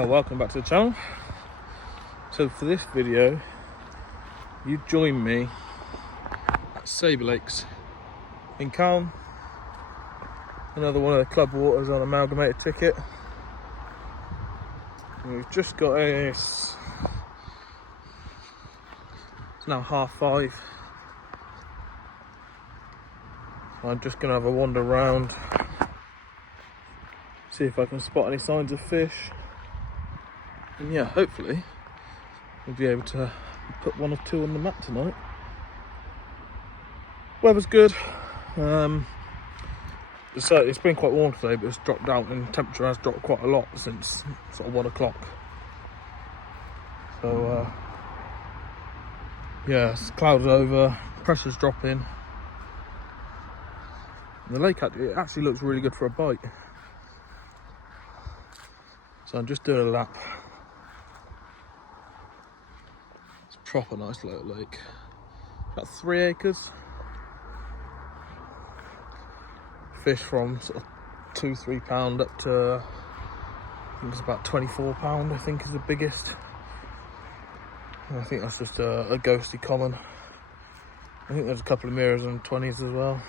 Well, welcome back to the channel. So for this video, you join me at Sabre Lakes in Calne. Another one of the club waters on amalgamated ticket. And we've just got it's now 5:30. So I'm just gonna have a wander around, see if I can spot any signs of fish. And yeah, hopefully we'll be able to put one or two on the map tonight. Weather's good. It's been quite warm today, but it's dropped down, and temperature has dropped quite a lot since sort of 1 o'clock. So yeah, it's clouds over, pressure's dropping. And the lake it actually looks really good for a bite. So I'm just doing a lap. It's a proper nice little lake. About 3 acres. Fish from sort of £2-3 up to, I think it's about £24, I think is the biggest. And I think that's just a ghosty common. I think there's a couple of mirrors and 20s as well.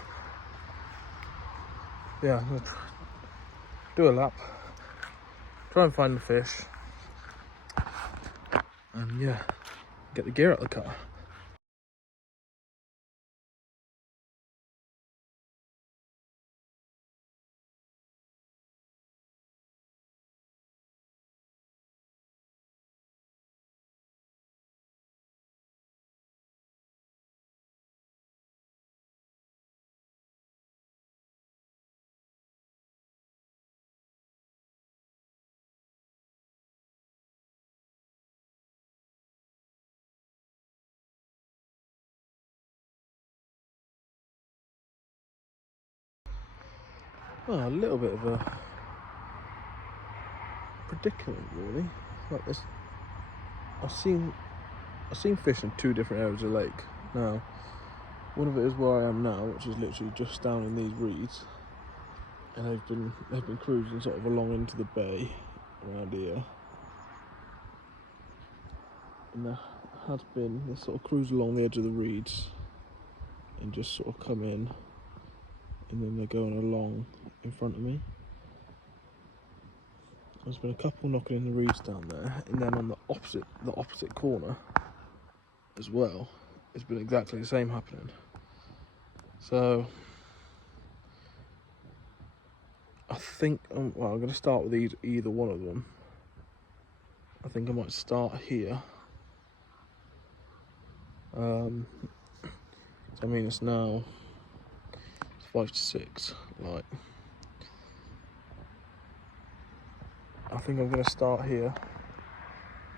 Yeah, I'm gonna do a lap, try and find the fish, and yeah, get the gear out of the car. Well, a little bit of a predicament, really. Like this, I've seen fish in 2 different areas of the lake. Now, one of it is where I am now, which is literally just down in these reeds, and they've been cruising sort of along into the bay around here. And there has been this sort of cruise along the edge of the reeds and just sort of come in, and then they're going along in front of me. There's been a couple knocking in the reeds down there, and then on the opposite corner as well, it's been exactly the same happening. So I think well, I'm going to start with either one of them. I think I might start here. I mean, it's now 5 to 6. Like, I think I'm going to start here.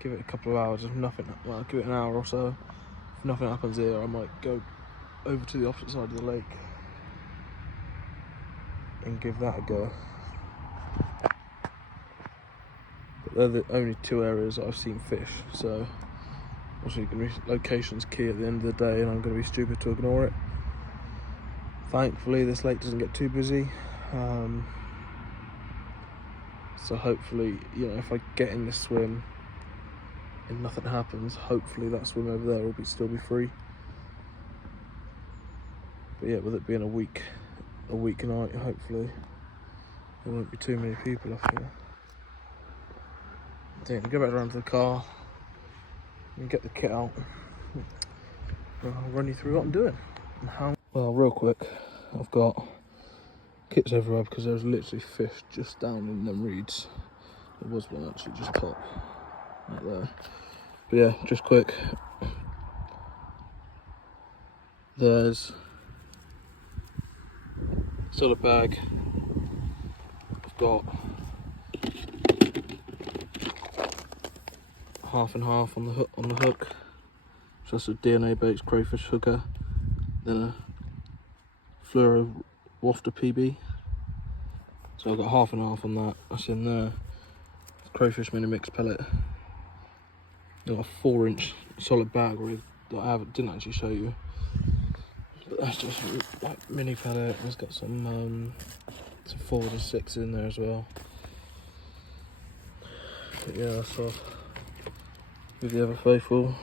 Give it a couple of hours. If nothing, well, I'll give it an hour or so. If nothing happens here, I might go over to the opposite side of the lake and give that a go. But they're the only 2 areas that I've seen fish, so obviously going to be location's key at the end of the day, and I'm going to be stupid to ignore it. Thankfully, this lake doesn't get too busy, so hopefully, you know, if I get in this swim and nothing happens, hopefully that swim over there will still be free. But yeah, with it being a weeknight, hopefully there won't be too many people up here. Then go back around to the car and get the kit out. I'll run you through what I'm doing and how. Well, real quick, I've got kits everywhere because there's literally fish just down in them reeds. There was one actually just top right there. But yeah, just quick. There's solid bag. I've got half and half on the hook. Just a DNA based crayfish hooker. Then a fluoro wafter PB. So I've got half and half on that. That's in there. Crayfish mini mix pellet. Got a 4-inch solid bag that I didn't actually show you. But that's just like mini pellet. It's got some 4 to 6 in there as well. But yeah, that's off with the Ever Faithful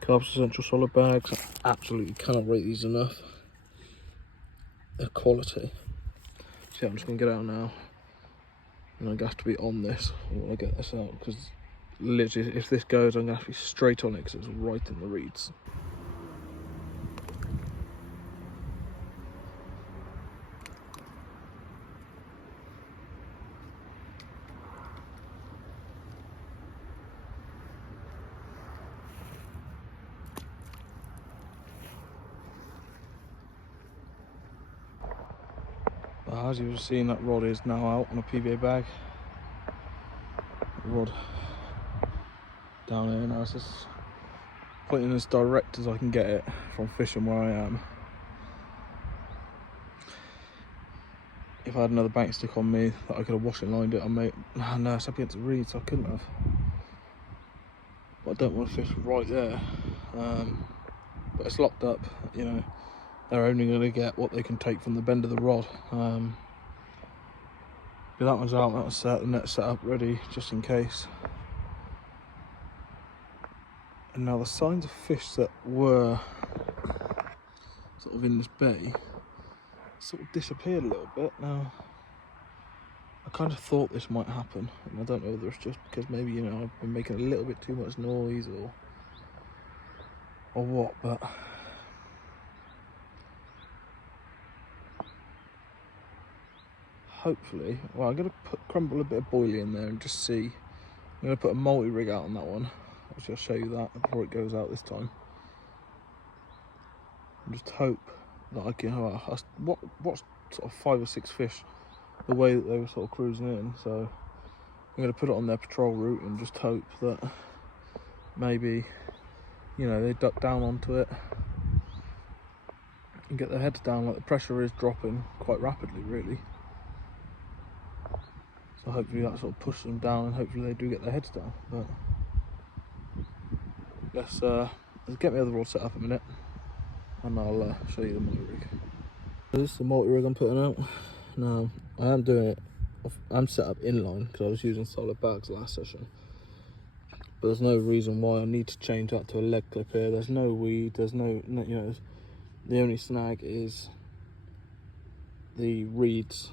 Carbs Essential Solid bags. I absolutely cannot rate these enough. They're quality. So yeah, I'm just gonna get out now, and I'm gonna have to be on this when I get this out, because literally, if this goes, I'm gonna have to be straight on it because it's right in the reeds. As you've seen, that rod is now out on a PVA bag. Rod down here now, it's just pointing as direct as I can get it from fishing where I am. If I had another bank stick on me that I could have washed and lined it, I may. No, it's up against the reeds, so I couldn't have. But I don't want to fish right there. But it's locked up, you know. They're only going to get what they can take from the bend of the rod. But that one's out, that one's set, the net's set up ready just in case. And now the signs of fish that were sort of in this bay sort of disappeared a little bit. Now, I kind of thought this might happen, and I don't know whether it's just because maybe, you know, I've been making a little bit too much noise or what, but hopefully, well, I'm going to crumble a bit of boilie in there and just see. I'm going to put a multi-rig out on that one. Obviously, I'll show you that before it goes out this time. And just hope that I can watch sort of 5 or 6 fish the way that they were sort of cruising in. So I'm going to put it on their patrol route and just hope that maybe, you know, they duck down onto it and get their heads down. Like, the pressure is dropping quite rapidly, really. So hopefully that sort of pushes them down, and hopefully they do get their heads down. But let's get my other rod set up a minute, and I'll show you the multi-rig. This is the multi-rig I'm putting out. Now, I am doing it, I'm set up inline because I was using solid bags last session. But there's no reason why I need to change that to a leg clip here. There's no weed, there's no, you know, the only snag is the reeds.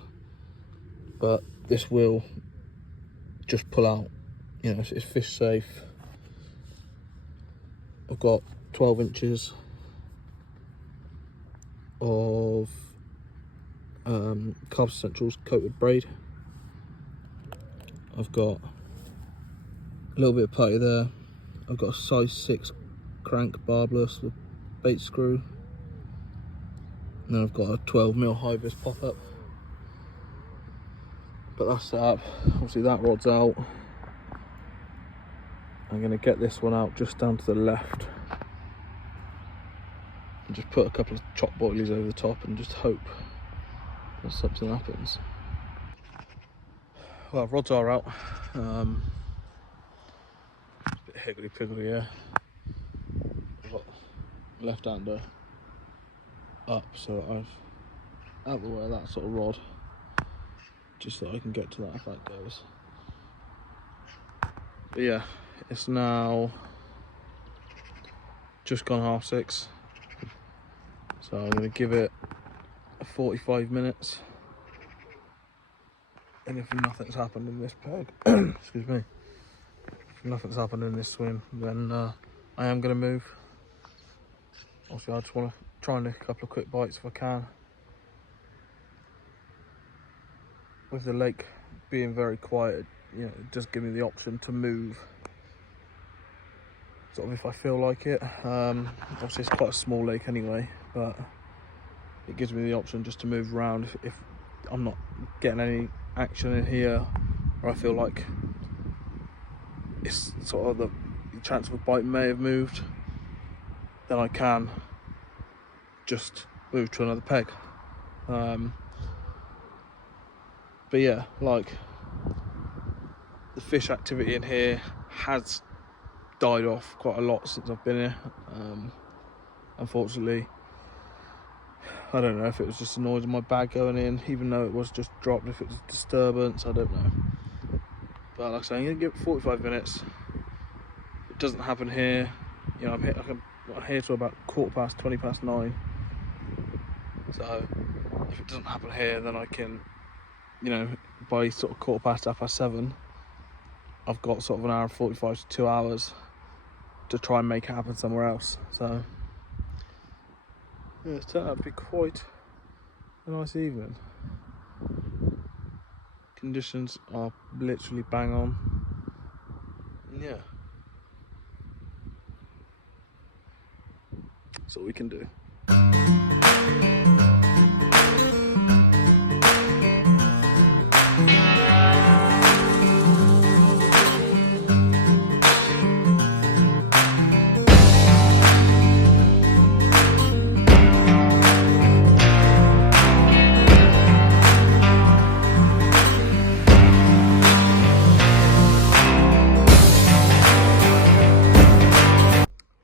But this will just pull out, you know, it's fish safe. I've got 12 inches of Carbs Essentials coated braid. I've got a little bit of putty there. I've got a size 6 crank barbless with bait screw. And then I've got a 12mm high vis pop up. But that's set up. Obviously that rod's out. I'm going to get this one out just down to the left and just put a couple of chop boilies over the top and just hope that something happens. Well, rods are out. It's a bit higgledy-piggledy here. I've got left hander up, so I've out the way of that sort of rod, just so I can get to that if that goes. But yeah, it's now just gone 6:30, so I'm going to give it 45 minutes, and if nothing's happened in this peg, excuse me, if nothing's happened in this swim, then I am going to move. Obviously, I just want to try and nick a couple of quick bites if I can. With the lake being very quiet, you know, it does give me the option to move sort of if I feel like it. Obviously it's quite a small lake anyway, but it gives me the option just to move around if I'm not getting any action in here, or I feel like it's sort of the chance of a bite may have moved, then I can just move to another peg. But yeah, like, the fish activity in here has died off quite a lot since I've been here. Unfortunately, I don't know if it was just the noise of my bag going in, even though it was just dropped, if it was a disturbance, I don't know. But like I say, I'm gonna give it 45 minutes. If it doesn't happen here, you know, I'm here till about 9:15. So if it doesn't happen here, then I can, you know, by sort of 7:15, I've got sort of an hour and 45 to 2 hours to try and make it happen somewhere else. So yeah, it's turned out to be quite a nice evening. Conditions are literally bang on. Yeah, that's all we can do.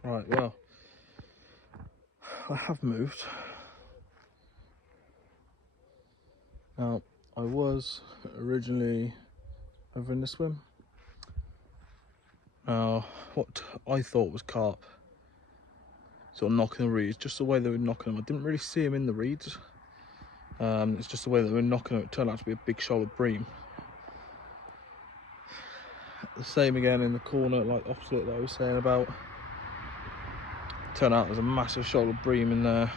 Right, well, I have moved. Now, I was originally over in the swim. Now, what I thought was carp, sort of knocking the reeds, just the way they were knocking them. I didn't really see them in the reeds. It's just the way they were knocking them. It turned out to be a big shoal of bream. The same again in the corner, like opposite that I was saying about. Turned out there's a massive shoal of bream in there.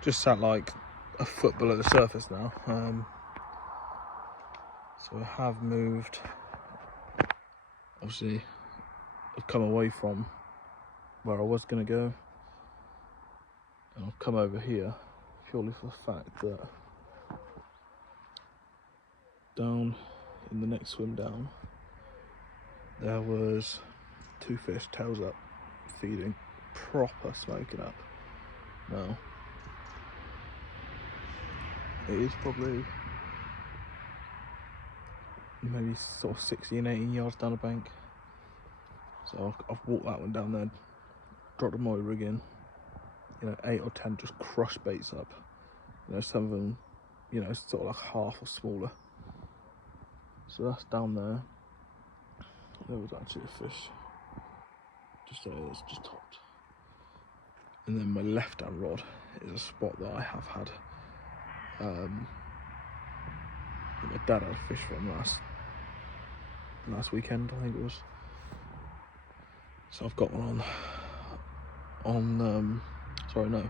Just sat like a foot below the surface now. So I have moved. Obviously, I've come away from where I was going to go, and I've come over here purely for the fact that down in the next swim down, there was 2 fish, tails up, feeding, proper smoking up. Now, it is probably maybe sort of 16, 18 yards down the bank. So I've walked that one down there, dropped my rig in, you know, 8 or 10 just crush baits up. You know, some of them, you know, sort of like half or smaller. So that's down there. There was actually a fish just there that's just topped. And then my left hand rod is a spot that I have had that my dad had a fish from last weekend, I think it was. So I've got one on sorry, no,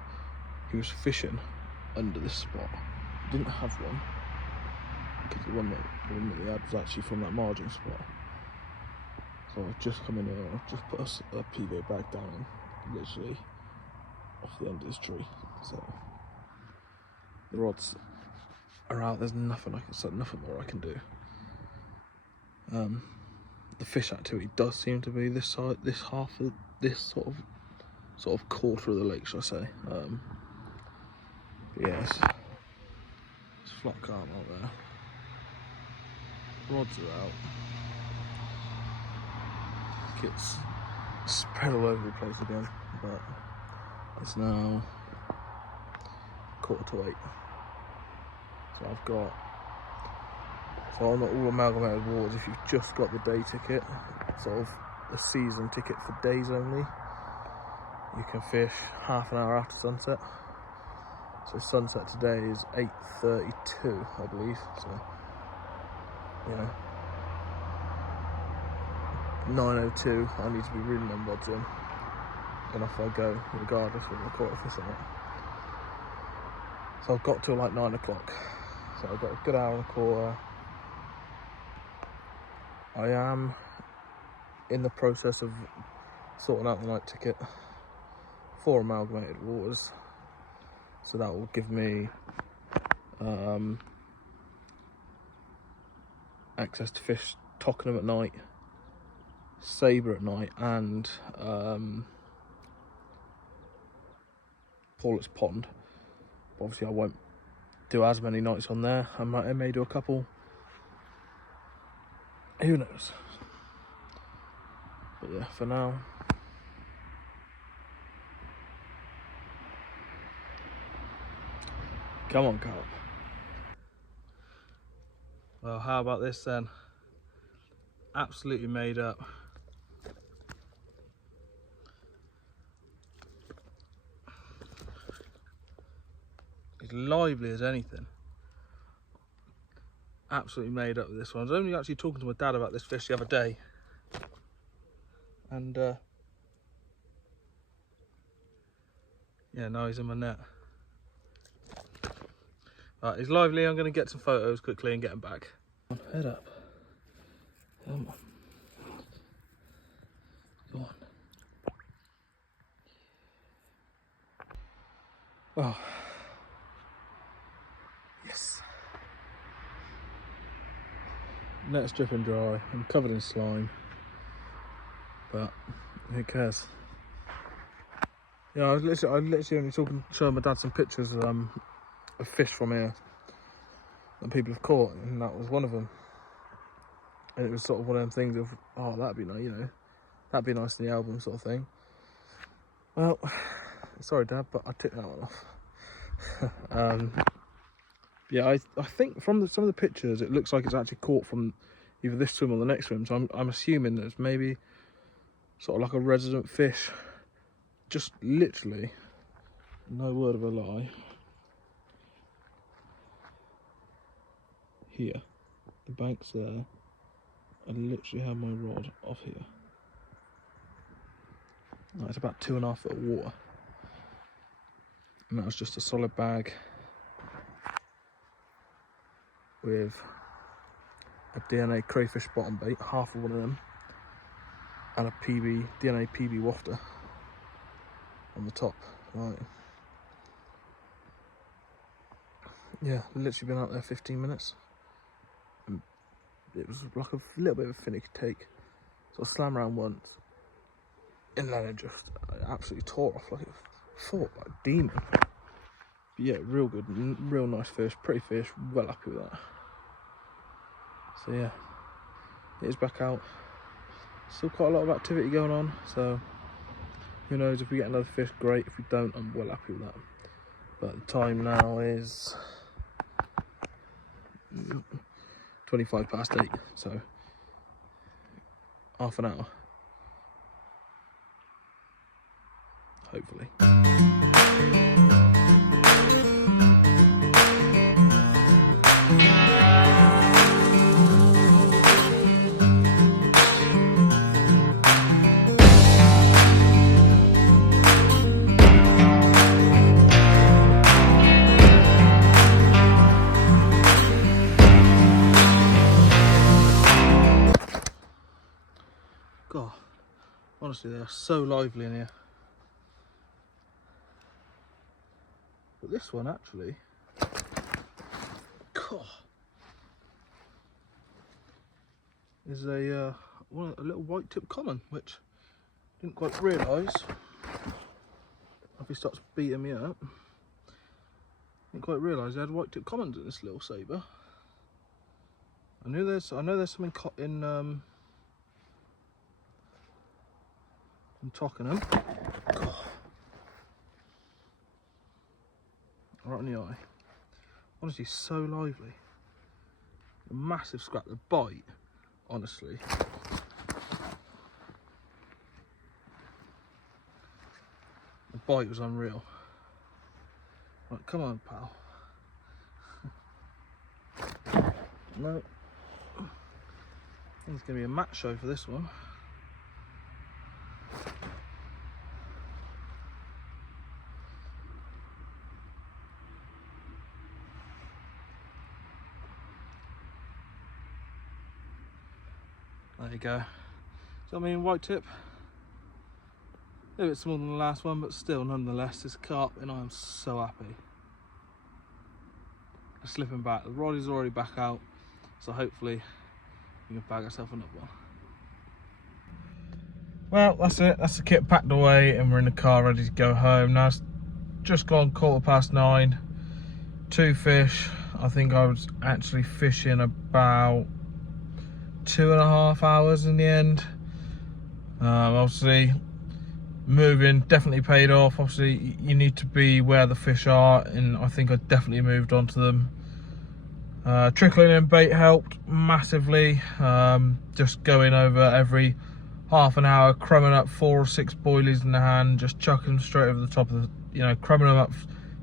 he was fishing under this spot. Didn't have one because the one that he had was actually from that margin spot. So I've just come in here, I've just put a PVA bag down, literally off the end of this tree. So the rods are out. There's nothing more I can do. The fish activity does seem to be this side, this half of this sort of quarter of the lake, shall I say? Yes, it's flat calm out there. Rods are out. It's spread all over the place again, but it's now 7:45. So on the all amalgamated waters, if you've just got the day ticket, sort of a season ticket for days only, you can fish half an hour after sunset. So sunset today is 8:32, I believe. So, you know, 9:02, I need to be reeling them rods in, and off I go, regardless whether I caught a fish or not. So I've got till like 9 o'clock. So I've got a good hour and a quarter. I am in the process of sorting out the night ticket for amalgamated waters. So that will give me access to fish Tockenham at night, Sabre at night, and Paulet's Pond. But obviously I won't do as many nights on there. I may do a couple. Who knows? But yeah, for now, come on, carp. Well, how about this then? absolutely made up. It's lively as anything. Absolutely made up with this one. I was only actually talking to my dad about this fish the other day, and yeah, now he's in my net. Right, he's lively. I'm going to get some photos quickly and get him back. Head up. Come on. Go on. Oh. Yes. Net's dripping dry. I'm covered in slime, but who cares? Yeah, I was literally only showing my dad some pictures of fish from here that people have caught, and that was one of them. And it was sort of one of them things of, oh, that'd be nice, you know, that'd be nice in the album sort of thing. Well, sorry Dad, but I took that one off. Yeah, I think from some of the pictures it looks like it's actually caught from either this swim or the next swim, so I'm assuming that it's maybe sort of like a resident fish. Just literally, no word of a lie, here, the bank's there, I literally have my rod off here. No, it's about 2.5 foot of water, and that was just a solid bag with a DNA crayfish bottom bait, half of one of them, and a DNA PB wafter on the top. Right. Yeah, literally been out there 15 minutes. And it was like a little bit of a finicky take. So I slammed around once, and then it just absolutely tore off like it fought like a demon. But yeah, real good, real nice fish, pretty fish, well happy with that. So yeah, it is back out. Still quite a lot of activity going on, so who knows, if we get another fish, great. If we don't, I'm well happy with that. But the time now is 8:25, so half an hour, hopefully. God, honestly, they are so lively in here. But this one actually, God, is a little white tip common, which I didn't quite realise. If he starts beating me up, didn't quite realise they had white tip commons in this little sabre. I know there's some in Tockenham. God. Right in the eye. Honestly, so lively. A massive scrap. The bite, honestly. The bite was unreal. Right, come on, pal. No. I think it's going to be a match show for this one. There you go. So I mean, white tip, a little bit smaller than the last one, but still, nonetheless, it's carp, and I am so happy. It's slipping back. The rod is already back out, so hopefully we can bag ourselves another one. Well, that's it. That's the kit packed away, and we're in the car ready to go home. Now it's just gone 9:15. 2 fish. I think I was actually fishing about 2.5 hours in the end. Obviously, moving definitely paid off. Obviously, you need to be where the fish are, and I think I definitely moved on to them. Trickling in bait helped massively. Just going over every half an hour, crumbing up 4 or 6 boilies in the hand, just chucking them straight over the top of the, you know, crumbing them up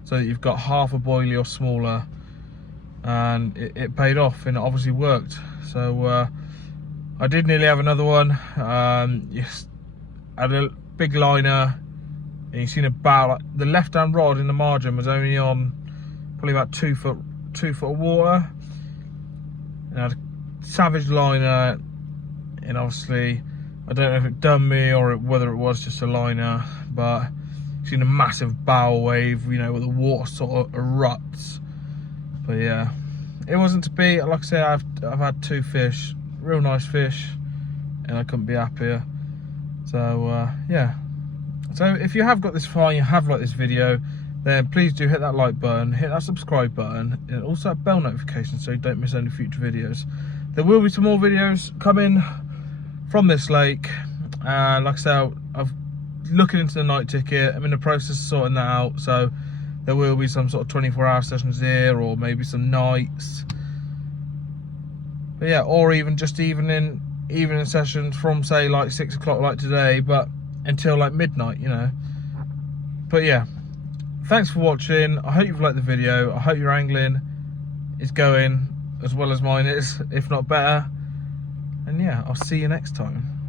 so that you've got half a boilie or smaller, and it paid off, and it obviously worked. So I did nearly have another one. Yes, had a big liner, and you seen about, like, the left hand rod in the margin was only on probably about 2 foot of water, and I had a savage liner, and obviously I don't know if it done me or whether it was just a liner, but you've seen a massive bow wave, you know, where the water sort of erupts. But yeah, it wasn't to be. Like I say, I've had 2 fish, real nice fish, and I couldn't be happier. So yeah, so if you have got this far and you have liked this video, then please do hit that like button, hit that subscribe button, and also that bell notification so you don't miss any future videos. There will be some more videos coming from this lake, and like I said, I'm looking into the night ticket. I'm in the process of sorting that out, so there will be some sort of 24-hour sessions here, or maybe some nights. But yeah, or even just evening sessions from, say, like 6 o'clock like today, but until like midnight, you know. But yeah, thanks for watching. I hope you've liked the video. I hope your angling is going as well as mine is, if not better. And yeah, I'll see you next time.